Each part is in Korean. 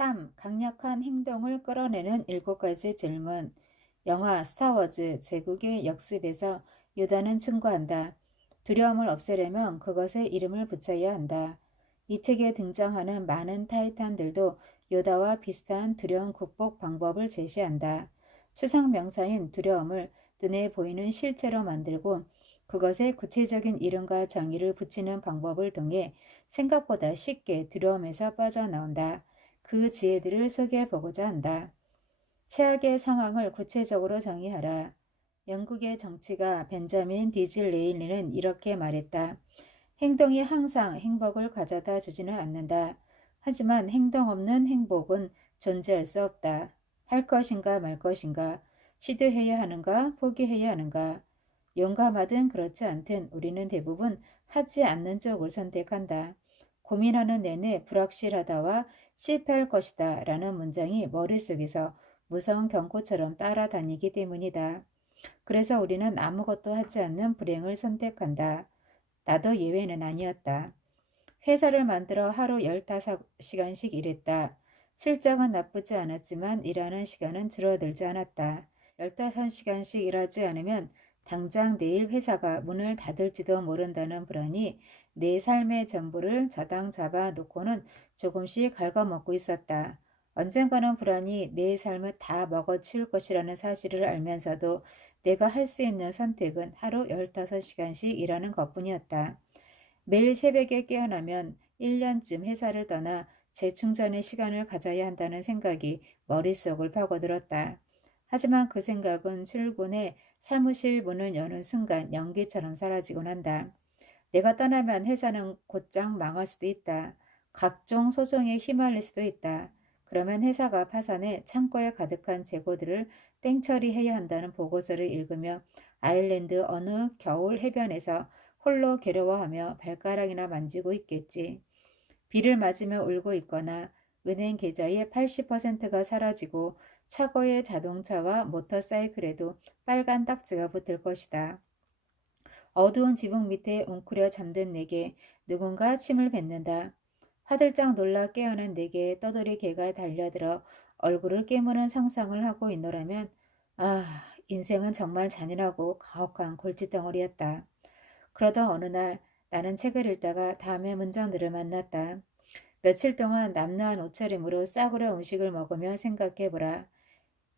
3. 강력한 행동을 끌어내는 7가지 질문. 영화 스타워즈 제국의 역습에서 요다는 충고한다. 두려움을 없애려면 그것에 이름을 붙여야 한다. 이 책에 등장하는 많은 타이탄들도 요다와 비슷한 두려움 극복 방법을 제시한다. 추상 명사인 두려움을 눈에 보이는 실체로 만들고 그것에 구체적인 이름과 정의를 붙이는 방법을 통해 생각보다 쉽게 두려움에서 빠져나온다. 그 지혜들을 소개해 보고자 한다. 최악의 상황을 구체적으로 정의하라. 영국의 정치가 벤자민 디즐레일리는 이렇게 말했다. 행동이 항상 행복을 가져다 주지는 않는다. 하지만 행동 없는 행복은 존재할 수 없다. 할 것인가 말 것인가, 시도해야 하는가 포기해야 하는가. 용감하든 그렇지 않든 우리는 대부분 하지 않는 쪽을 선택한다. 고민하는 내내 불확실하다와 실패할 것이다 라는 문장이 머릿속에서 무서운 경고처럼 따라다니기 때문이다. 그래서 우리는 아무것도 하지 않는 불행을 선택한다. 나도 예외는 아니었다. 회사를 만들어 하루 15시간씩 일했다. 실적은 나쁘지 않았지만 일하는 시간은 줄어들지 않았다. 15시간씩 일하지 않으면 당장 내일 회사가 문을 닫을지도 모른다는 불안이 내 삶의 전부를 저당 잡아 놓고는 조금씩 갉아먹고 있었다. 언젠가는 불안이 내 삶을 다 먹어치울 것이라는 사실을 알면서도 내가 할 수 있는 선택은 하루 15시간씩 일하는 것뿐이었다. 매일 새벽에 깨어나면 1년쯤 회사를 떠나 재충전의 시간을 가져야 한다는 생각이 머릿속을 파고들었다. 하지만 그 생각은 출근해 사무실 문을 여는 순간 연기처럼 사라지곤 한다. 내가 떠나면 회사는 곧장 망할 수도 있다. 각종 소송에 휘말릴 수도 있다. 그러면 회사가 파산해 창고에 가득한 재고들을 땡처리해야 한다는 보고서를 읽으며 아일랜드 어느 겨울 해변에서 홀로 괴로워하며 발가락이나 만지고 있겠지. 비를 맞으며 울고 있거나 은행 계좌의 80%가 사라지고 차고의 자동차와 모터사이클에도 빨간 딱지가 붙을 것이다. 어두운 지붕 밑에 웅크려 잠든 내게 누군가 침을 뱉는다. 화들짝 놀라 깨어난 내게 떠돌이 개가 달려들어 얼굴을 깨무는 상상을 하고 있노라면 인생은 정말 잔인하고 가혹한 골칫덩어리였다. 그러던 어느 날 나는 책을 읽다가 다음의 문장들을 만났다. 며칠 동안 남루한 옷차림으로 싸구려 음식을 먹으며 생각해보라.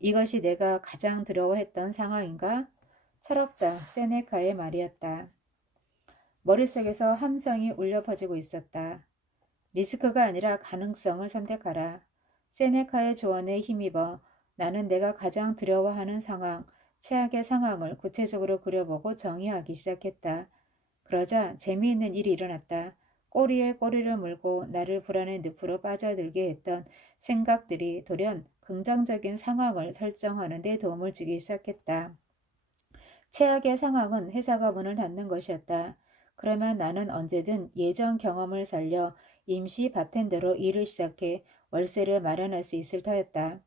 이것이 내가 가장 두려워했던 상황인가? 철학자 세네카의 말이었다. 머릿속에서 함성이 울려 퍼지고 있었다. 리스크가 아니라 가능성을 선택하라. 세네카의 조언에 힘입어 나는 내가 가장 두려워하는 상황, 최악의 상황을 구체적으로 그려보고 정의하기 시작했다. 그러자 재미있는 일이 일어났다. 꼬리에 꼬리를 물고 나를 불안의 늪으로 빠져들게 했던 생각들이 돌연 긍정적인 상황을 설정하는 데 도움을 주기 시작했다. 최악의 상황은 회사가 문을 닫는 것이었다. 그러면 나는 언제든 예전 경험을 살려 임시 바텐더로 일을 시작해 월세를 마련할 수 있을 터였다.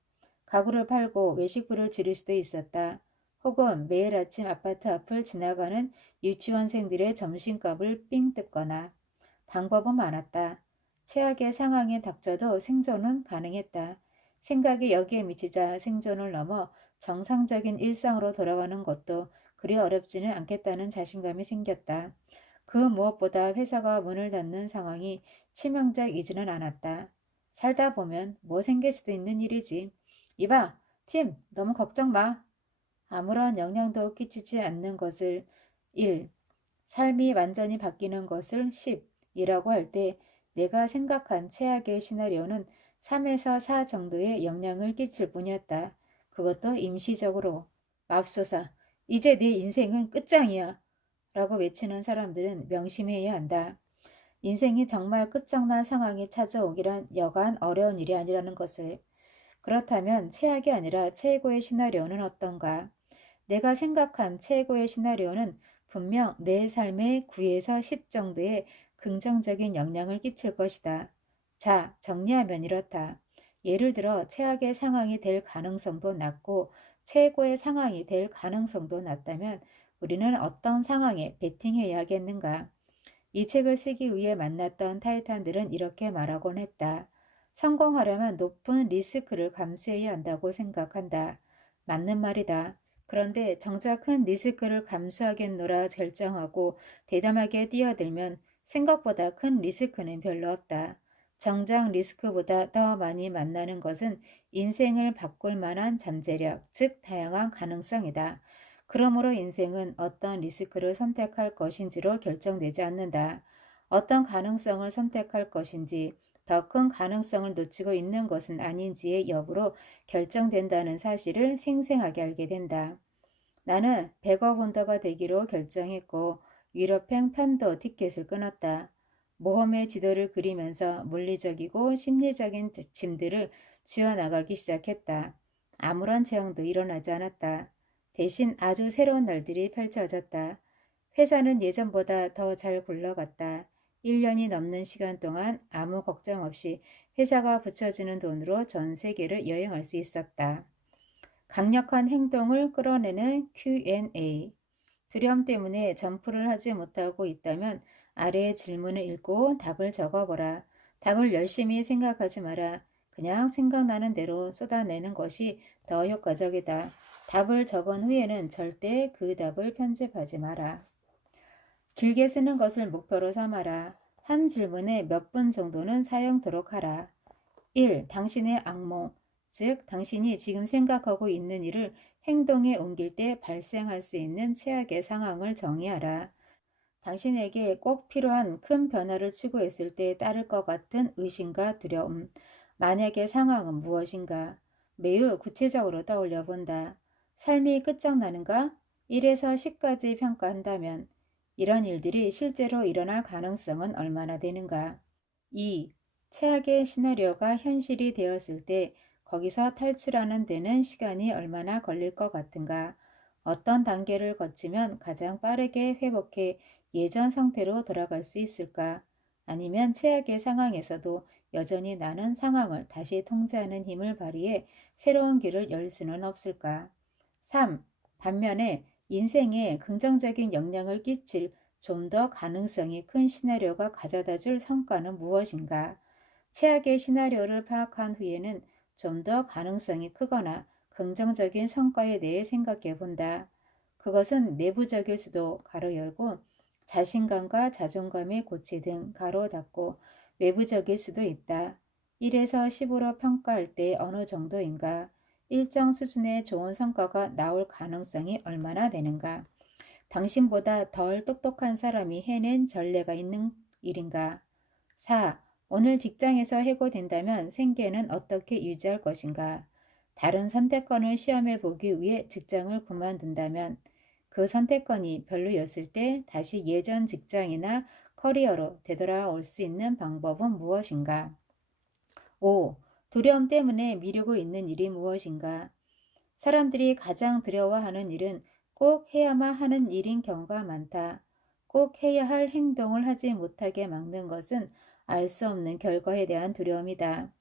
가구를 팔고 외식부를 줄일 수도 있었다. 혹은 매일 아침 아파트 앞을 지나가는 유치원생들의 점심값을 삥 뜯거나. 방법은 많았다. 최악의 상황에 닥쳐도 생존은 가능했다. 생각이 여기에 미치자 생존을 넘어 정상적인 일상으로 돌아가는 것도 그리 어렵지는 않겠다는 자신감이 생겼다. 그 무엇보다 회사가 문을 닫는 상황이 치명적이지는 않았다. 살다 보면 뭐 생길 수도 있는 일이지. 이봐, 팀, 너무 걱정 마. 아무런 영향도 끼치지 않는 것을 1. 삶이 완전히 바뀌는 것을 10이라고 할 때 내가 생각한 최악의 시나리오는 3에서 4 정도의 영향을 끼칠 뿐이었다. 그것도 임시적으로. 맙소사, 이제 내 인생은 끝장이야. 라고 외치는 사람들은 명심해야 한다. 인생이 정말 끝장난 상황이 찾아오기란 여간 어려운 일이 아니라는 것을. 그렇다면 최악이 아니라 최고의 시나리오는 어떤가? 내가 생각한 최고의 시나리오는 분명 내 삶에 9에서 10 정도의 긍정적인 영향을 끼칠 것이다. 자, 정리하면 이렇다. 예를 들어 최악의 상황이 될 가능성도 낮고 최고의 상황이 될 가능성도 낮다면 우리는 어떤 상황에 베팅해야 하겠는가? 이 책을 쓰기 위해 만났던 타이탄들은 이렇게 말하곤 했다. 성공하려면 높은 리스크를 감수해야 한다고 생각한다. 맞는 말이다. 그런데 정작 큰 리스크를 감수하겠노라 결정하고 대담하게 뛰어들면 생각보다 큰 리스크는 별로 없다. 정작 리스크보다 더 많이 만나는 것은 인생을 바꿀 만한 잠재력, 즉 다양한 가능성이다. 그러므로 인생은 어떤 리스크를 선택할 것인지로 결정되지 않는다. 어떤 가능성을 선택할 것인지, 더 큰 가능성을 놓치고 있는 것은 아닌지의 여부로 결정된다는 사실을 생생하게 알게 된다. 나는 100억 혼더가 되기로 결정했고 유럽행 편도 티켓을 끊었다. 모험의 지도를 그리면서 물리적이고 심리적인 짐들을 쥐어나가기 시작했다. 아무런 재앙도 일어나지 않았다. 대신 아주 새로운 날들이 펼쳐졌다. 회사는 예전보다 더 잘 굴러갔다. 1년이 넘는 시간 동안 아무 걱정 없이 회사가 붙여주는 돈으로 전 세계를 여행할 수 있었다. 강력한 행동을 끌어내는 Q&A. 두려움 때문에 점프를 하지 못하고 있다면 아래의 질문을 읽고 답을 적어보라. 답을 열심히 생각하지 마라. 그냥 생각나는 대로 쏟아내는 것이 더 효과적이다. 답을 적은 후에는 절대 그 답을 편집하지 마라. 길게 쓰는 것을 목표로 삼아라. 한 질문에 몇 분 정도는 사용토록 하라. 1. 당신의 악몽, 즉 당신이 지금 생각하고 있는 일을 행동에 옮길 때 발생할 수 있는 최악의 상황을 정의하라. 당신에게 꼭 필요한 큰 변화를 추구했을 때 따를 것 같은 의심과 두려움. 만약의 상황은 무엇인가? 매우 구체적으로 떠올려 본다. 삶이 끝장나는가? 1에서 10까지 평가한다면 이런 일들이 실제로 일어날 가능성은 얼마나 되는가? 2. 최악의 시나리오가 현실이 되었을 때 거기서 탈출하는 데는 시간이 얼마나 걸릴 것 같은가? 어떤 단계를 거치면 가장 빠르게 회복해 예전 상태로 돌아갈 수 있을까? 아니면 최악의 상황에서도 여전히 나는 상황을 다시 통제하는 힘을 발휘해 새로운 길을 열 수는 없을까? 3. 반면에 인생에 긍정적인 영향을 끼칠 좀 더 가능성이 큰 시나리오가 가져다 줄 성과는 무엇인가? 최악의 시나리오를 파악한 후에는 좀 더 가능성이 크거나 긍정적인 성과에 대해 생각해 본다. 그것은 내부적일 수도 가로 열고 자신감과 자존감의 고취 등 가로 닫고 외부적일 수도 있다. 1에서 10으로 평가할 때 어느 정도인가? 일정 수준의 좋은 성과가 나올 가능성이 얼마나 되는가? 당신보다 덜 똑똑한 사람이 해낸 전례가 있는 일인가? 4. 오늘 직장에서 해고된다면 생계는 어떻게 유지할 것인가? 다른 선택권을 시험해 보기 위해 직장을 그만둔다면 그 선택권이 별로였을 때 다시 예전 직장이나 커리어로 되돌아올 수 있는 방법은 무엇인가? 5. 두려움 때문에 미루고 있는 일이 무엇인가? 사람들이 가장 두려워하는 일은 꼭 해야만 하는 일인 경우가 많다. 꼭 해야 할 행동을 하지 못하게 막는 것은 알 수 없는 결과에 대한 두려움이다.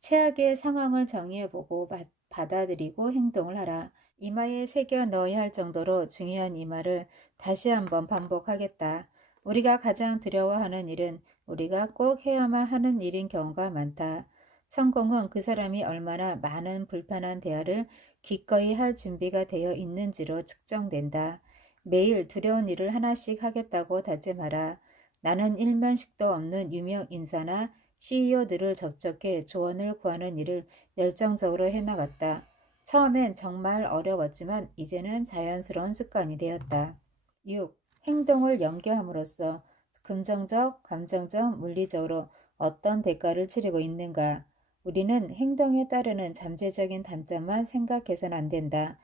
최악의 상황을 정의해보고 받아들이고 행동을 하라. 이마에 새겨 넣어야 할 정도로 중요한 이 말을 다시 한번 반복하겠다. 우리가 가장 두려워하는 일은 우리가 꼭 해야만 하는 일인 경우가 많다. 성공은 그 사람이 얼마나 많은 불편한 대화를 기꺼이 할 준비가 되어 있는지로 측정된다. 매일 두려운 일을 하나씩 하겠다고 다짐하라. 나는 일면식도 없는 유명 인사나 CEO들을 접촉해 조언을 구하는 일을 열정적으로 해나갔다. 처음엔 정말 어려웠지만 이제는 자연스러운 습관이 되었다. 6. 행동을 연계함으로써 긍정적, 감정적, 물리적으로 어떤 대가를 치르고 있는가? 우리는 행동에 따르는 잠재적인 단점만 생각해서는 안 된다.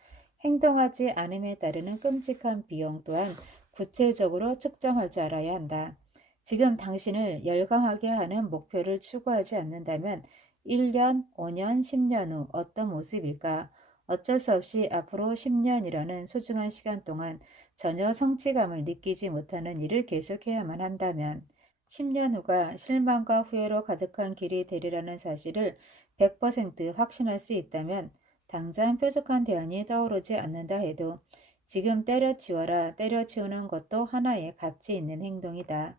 행동하지 않음에 따르는 끔찍한 비용 또한 구체적으로 측정할 줄 알아야 한다. 지금 당신을 열광하게 하는 목표를 추구하지 않는다면 1년, 5년, 10년 후 어떤 모습일까? 어쩔 수 없이 앞으로 10년이라는 소중한 시간 동안 전혀 성취감을 느끼지 못하는 일을 계속해야만 한다면 10년 후가 실망과 후회로 가득한 길이 되리라는 사실을 100% 확신할 수 있다면 당장 뾰족한 대안이 떠오르지 않는다 해도 지금 때려치워라. 때려치우는 것도 하나의 가치 있는 행동이다.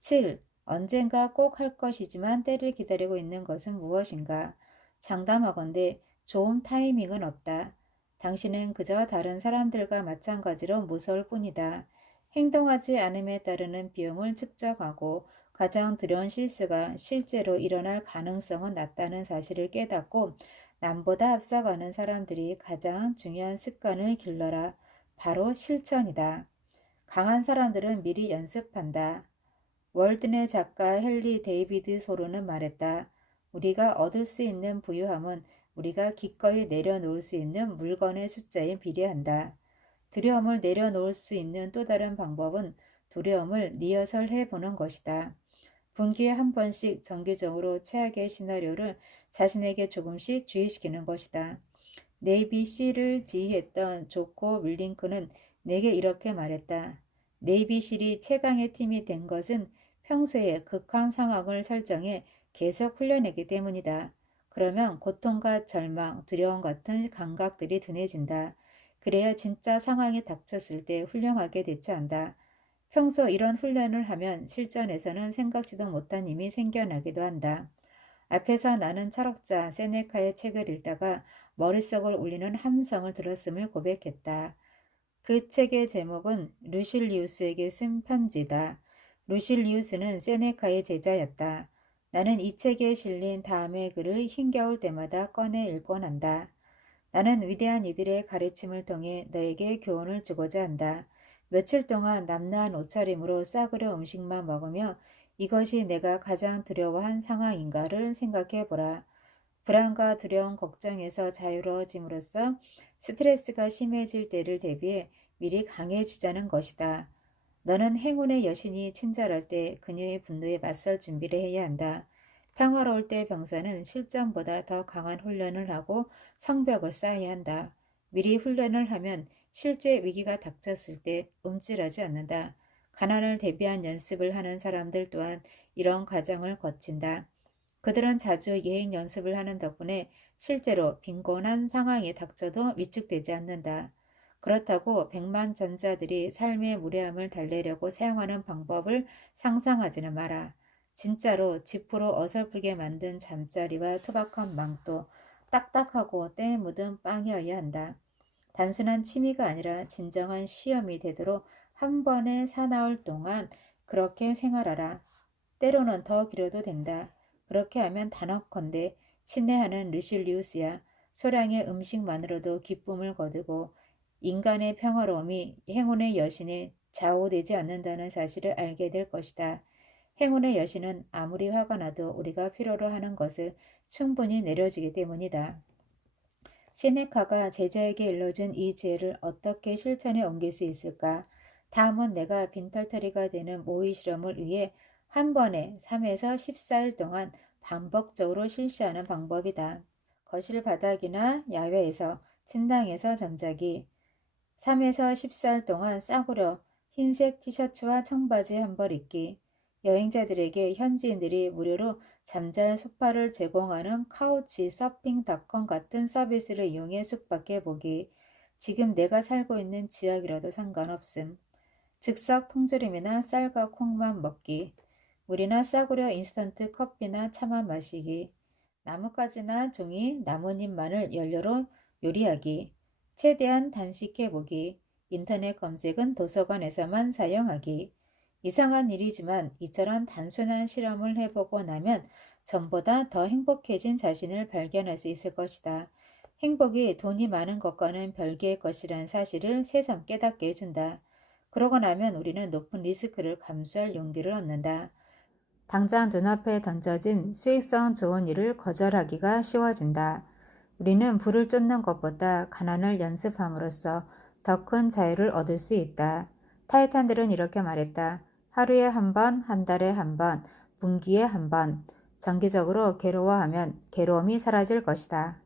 7. 언젠가 꼭 할 것이지만 때를 기다리고 있는 것은 무엇인가? 장담하건대 좋은 타이밍은 없다. 당신은 그저 다른 사람들과 마찬가지로 무서울 뿐이다. 행동하지 않음에 따르는 비용을 측정하고 가장 두려운 실수가 실제로 일어날 가능성은 낮다는 사실을 깨닫고 남보다 앞서가는 사람들이 가장 중요한 습관을 길러라. 바로 실천이다. 강한 사람들은 미리 연습한다. 월드의 작가 헨리 데이비드 소로는 말했다. 우리가 얻을 수 있는 부유함은 우리가 기꺼이 내려놓을 수 있는 물건의 숫자에 비례한다. 두려움을 내려놓을 수 있는 또 다른 방법은 두려움을 리허설해 보는 것이다. 분기에 한 번씩 정기적으로 최악의 시나리오를 자신에게 조금씩 주의시키는 것이다. 네이비 실을 지휘했던 조코 윌링크는 내게 이렇게 말했다. 네이비 실이 최강의 팀이 된 것은 평소에 극한 상황을 설정해 계속 훈련했기 때문이다. 그러면 고통과 절망, 두려움 같은 감각들이 둔해진다. 그래야 진짜 상황이 닥쳤을 때 훌륭하게 대처한다. 평소 이런 훈련을 하면 실전에서는 생각지도 못한 힘이 생겨나기도 한다. 앞에서 나는 철학자 세네카의 책을 읽다가 머릿속을 울리는 함성을 들었음을 고백했다. 그 책의 제목은 루실리우스에게 쓴 편지다. 루실리우스는 세네카의 제자였다. 나는 이 책에 실린 다음의 글을 힘겨울 때마다 꺼내 읽곤 한다. 나는 위대한 이들의 가르침을 통해 너에게 교훈을 주고자 한다. 며칠 동안 남나한 옷차림으로 싸구려 음식만 먹으며 이것이 내가 가장 두려워한 상황인가를 생각해 보라. 불안과 두려움, 걱정에서 자유로워짐으로써 스트레스가 심해질 때를 대비해 미리 강해지자는 것이다. 너는 행운의 여신이 친절할 때 그녀의 분노에 맞설 준비를 해야 한다. 평화로울 때 병사는 실전보다 더 강한 훈련을 하고 성벽을 쌓아야 한다. 미리 훈련을 하면 실제 위기가 닥쳤을 때 움찔하지 않는다. 가난을 대비한 연습을 하는 사람들 또한 이런 과정을 거친다. 그들은 자주 예행 연습을 하는 덕분에 실제로 빈곤한 상황에 닥쳐도 위축되지 않는다. 그렇다고 백만전자들이 삶의 무례함을 달래려고 사용하는 방법을 상상하지는 마라. 진짜로 지프로 어설프게 만든 잠자리와 투박한 망토, 딱딱하고 때 묻은 빵이어야 한다. 단순한 취미가 아니라 진정한 시험이 되도록 한 번에 사나흘 동안 그렇게 생활하라. 때로는 더 길어도 된다. 그렇게 하면 단언컨대 친애하는 르실리우스야. 소량의 음식만으로도 기쁨을 거두고 인간의 평화로움이 행운의 여신에 좌우되지 않는다는 사실을 알게 될 것이다. 행운의 여신은 아무리 화가 나도 우리가 필요로 하는 것을 충분히 내려주기 때문이다. 세네카가 제자에게 일러준 이 지혜를 어떻게 실천에 옮길 수 있을까? 다음은 내가 빈털터리가 되는 모의 실험을 위해 한 번에 3에서 14일 동안 반복적으로 실시하는 방법이다. 거실 바닥이나 야외에서 침낭에서 잠자기. 3에서 14일 동안 싸구려 흰색 티셔츠와 청바지 한 벌 입기. 여행자들에게 현지인들이 무료로 잠잘 소파를 제공하는 카우치 서핑닷컴 같은 서비스를 이용해 숙박해 보기. 지금 내가 살고 있는 지역이라도 상관없음. 즉석 통조림이나 쌀과 콩만 먹기. 물이나 싸구려 인스턴트 커피나 차만 마시기. 나뭇가지나 종이, 나뭇잎만을 연료로 요리하기. 최대한 단식해보기. 인터넷 검색은 도서관에서만 사용하기. 이상한 일이지만 이처럼 단순한 실험을 해보고 나면 전보다 더 행복해진 자신을 발견할 수 있을 것이다. 행복이 돈이 많은 것과는 별개의 것이라는 사실을 새삼 깨닫게 해준다. 그러고 나면 우리는 높은 리스크를 감수할 용기를 얻는다. 당장 눈앞에 던져진 수익성 좋은 일을 거절하기가 쉬워진다. 우리는 불을 쫓는 것보다 가난을 연습함으로써 더 큰 자유를 얻을 수 있다. 타이탄들은 이렇게 말했다. 하루에 한 번, 한 달에 한 번, 분기에 한 번, 정기적으로 괴로워하면 괴로움이 사라질 것이다.